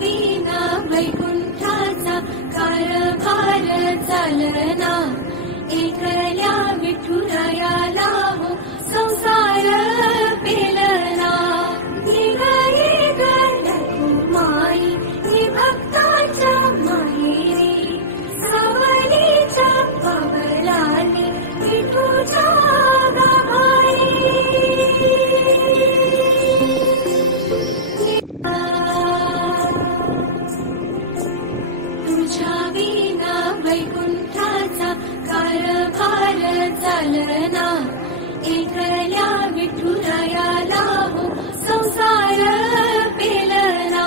विना वैकुंठाचा कारभार चालना, एकल्या विठुरायाला हो संसार पेलना. निघाली गंधकुमारी ही भक्ताच्या माहेरी, सावलीच्या पावलाने विठूच्या गाभारी. तुझ्या विना वैकुंठाचा कारभार चालना, एकल्या विठुरायाला हो संसार पेलना.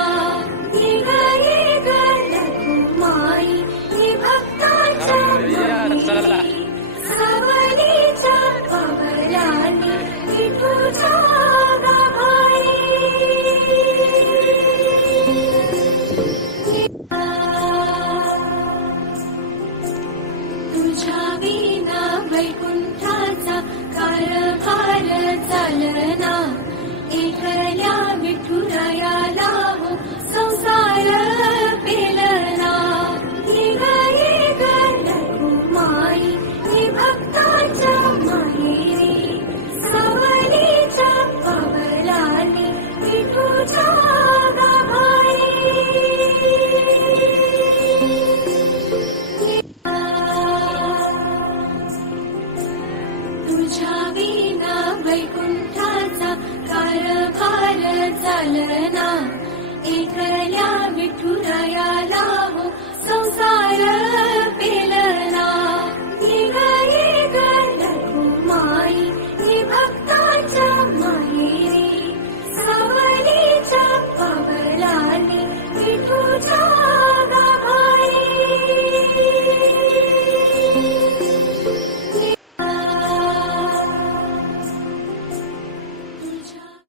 निघाली गंधकुमारी ही भक्ताच्या माहेरी, सावलीच्या पावलाने विठूच्या गाभारी. तुझ्या विना वैकुंठाचा कारभार चालना, एकल्या विठुरायाला हो संसार पेलना. निघाली गंधकुमारी ही भक्ताच्या माहेरी, सावलीच्या पावलाने विठूच्या गाभारी. तुझ्या विना वैकुंठाचा कारभार चालना, एकल्या विठुरायाला हो संसार पेलना.